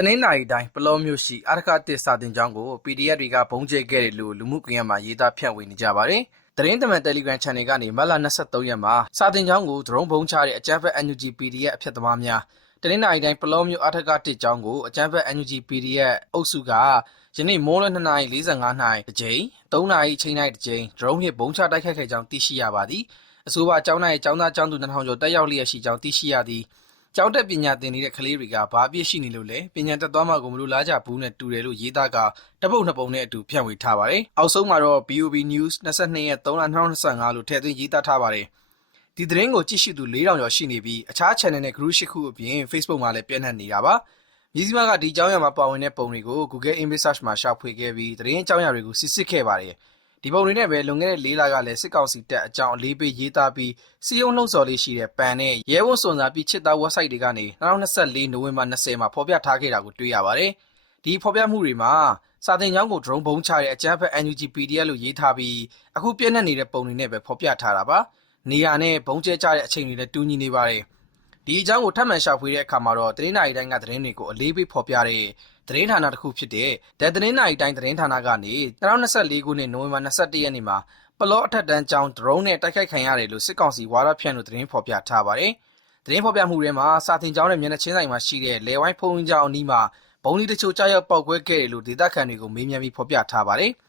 တနင်္လာရီတိုင်းပလောမျိုးရှိအာရခတစ်စာတင်ကျောင်းကို PDF တွေကဘုံကျဲခဲ့တယ်လို့လူမှုကွန်ရက်မှာရေးသားဖြန့်ဝေနေကြပါတယ်။တရင်တမန် Telegram Channel ကနေမတ်လ23ရက်မှာစာတင်ကျောင်းကိုဒရုန်းဘုံချတဲ့အကြမ်းဖက် NUG PDF အဖြစ်သမားများတနင်္လာရီတိုင်းပလောမျိုးအာရခတစ်ကျောင်းကိုအကြမ်းဖက် NUG PDF အုပ်စုကယနေ့မိုးလ2:45နာရီတစ်ကြိမ်3နာရီချိန်တိုင်းတစ်ကြိမ်ဒရုန်းဖြင့်ဘုံချတိုက်ခိုက်ခဲ့ကြောင်းသိရှိရပါသည်။အဆိုပါကျောင်းသားရဲ့ကျောင်းသားကျောင်းသူ2000ကျော်တက်ရောက်လျက်ရှိကြောင်းသိရှိရသည်။ ကျောင်းတက်ပညာသင်နေတဲ့ကလေးတွေကဘာအပြစ်ရှိနေလို့လဲပညာတက်သွားမှကိုမလို့လားကြဘူးနဲ့တူတယ်လို့ရေးသားကတပုတ်နှစ်ပုံနဲ့အတူဖြန့်ဝေထားပါတယ်။အောက်ဆုံးမှာတော့ BOB News 22ရက်3လ2025လို့ထည့်သွင်းရေးသားထားပါတယ်။ဒီသတင်းကိုကြည့်ရှုသူ4000ကျော်ရှိနေပြီးအခြား channel နဲ့ group ရှိခုအပြင် Facebook မှာလည်းပြန့်နှံ့နေတာပါ။မြစည်းမကဒီအကြောင်းအရာမှာပါဝင်တဲ့ပုံတွေကို Google Image Search မှာရှာဖွေခဲ့ပြီးသတင်းအကြောင်းအရာတွေကိုစစ်စစ်ခဲ့ပါတယ်။ ဒီပုံတွေနဲ့ပဲလွန်ခဲ့တဲ့၄လကလည်းစစ်ကောင်စီတပ်အကြောင်းအလေးပေးရေးသားပြီးစီယုံလှုံ့ဆော်လေးရှိတဲ့ပန်နဲ့ရဲဝံစွန်စာပြီးချစ်သား website တွေကနေ2024နိုဝင်ဘာ20မှာဖော်ပြထားခဲ့တာကိုတွေ့ရပါတယ်။ဒီဖော်ပြမှုတွေမှာစာတင်ကျောင်းကို drone ဘုံချတဲ့အကြမ်းဖက် NUG PDF လို့ရေးထားပြီးအခုပြည့်နေနေတဲ့ပုံတွေနဲ့ပဲဖော်ပြထားတာပါ။နေရာနဲ့ဘုံကျဲကြတဲ့အချိန်တွေလည်းတူညီနေပါတယ်။ ဒီအကြောင်းကိုထပ်မံရှာဖွေတဲ့အခါမှာတော့သတင်းနာရီတိုင်းကသတင်းတွေကိုအလေးပေးဖော်ပြတဲ့သတင်းဌာနတစ်ခုဖြစ်တဲ့ဒက်သတင်းနိုင်တိုင်းသတင်းဌာနကနေ2024ခုနှစ်နိုဝင်ဘာ21ရက်နေ့မှာပလော့အထက်တန်းကျောင်းဒရုန်းနဲ့တိုက်ခိုက်ခံရတယ်လို့စစ်ကောင်စီဝါဒဖြန့်လို့သတင်းဖော်ပြထားပါတယ်။သတင်းဖော်ပြမှုတွေမှာစာတင်ကျောင်းနဲ့မျက်နှာချင်းဆိုင်မှာရှိတဲ့လေဝိုင်းဖုံးကျောင်းအနီးမှာဘုံလီတချို့ကြားရောက်ပောက်ကွဲခဲ့တယ်လို့ဒေသခံတွေကိုမေးမြန်းပြီးဖော်ပြထားပါတယ်။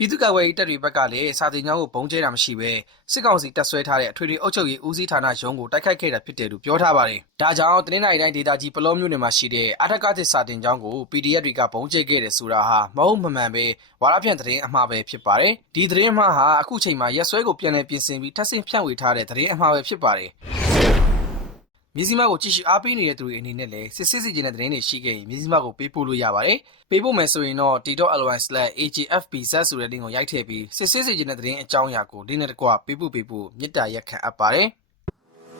ပြည်သူ့ကာကွယ်ရေးတပ်တွေဘက်ကလည်းစာတင်ကျောင်းကိုပုံကျဲတာမရှိဘဲစစ်ကောင်စီတပ်ဆွဲထားတဲ့အထွေထွေအုပ်ချုပ်ရေးဦးစီးဌာနရုံးကိုတိုက်ခိုက်ခဲ့တာဖြစ်တယ်လို့ပြောထားပါတယ်။ဒါကြောင့်တနင်္လာရီတိုင်းဒေသကြီးပလောမြို့နယ်မှာရှိတဲ့အထက်ကတစ်စာတင်ကျောင်းကို PDF တွေကပုံကျဲခဲ့တယ်ဆိုတာဟာမဟုတ်မမှန်ပဲဝါရဖြန့်သတင်းအမှားပဲဖြစ်ပါတယ်။ဒီသတင်းအမှားဟာအခုချိန်မှာရက်စွဲကိုပြန်လည်ပြင်ဆင်ပြီးထပ်ဆင့်ဖြန့်ဝေထားတဲ့သတင်းအမှားပဲဖြစ်ပါတယ်။ မြစည်းမကိုကြည့်ရှုအားပေးနေတဲ့သူတွေအနေနဲ့လည်းစစ်စစ်စီကျင်တဲ့သတင်းတွေရှိခဲ့ရင်မြစည်းမကိုပေးပို့လို့ရပါတယ်။ပေးပို့မယ်ဆိုရင်တော့ t.ly/agfbz ဆိုတဲ့ link ကိုရိုက်ထည့်ပြီးစစ်စစ်စီကျင်တဲ့သတင်းအကြောင်းအရာကိုဒီနေ့တကွပေးပို့ပေးဖို့မြစ်တာရက်ခံအပ်ပါတယ်။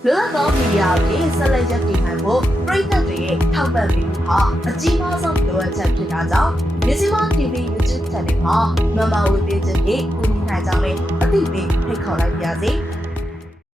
လွတ်လပ်သောမီဒီယာတွေဆက်လက်ရပ်တည်နိုင်ဖို့ပြည်သက်တွေရဲ့ထောက်ပံ့ပေးမှုဟာအကြီးမားဆုံးလိုအပ်ချက်ဖြစ်တာကြောင့်မြစီမ TV YouTube Channel မှာ Member ဝင်ပေးခြင်းဖြင့်ကူညီနိုင်ကြောင်းလည်းအသိပေးဖိတ်ခေါ်လိုက်ပါရစေ။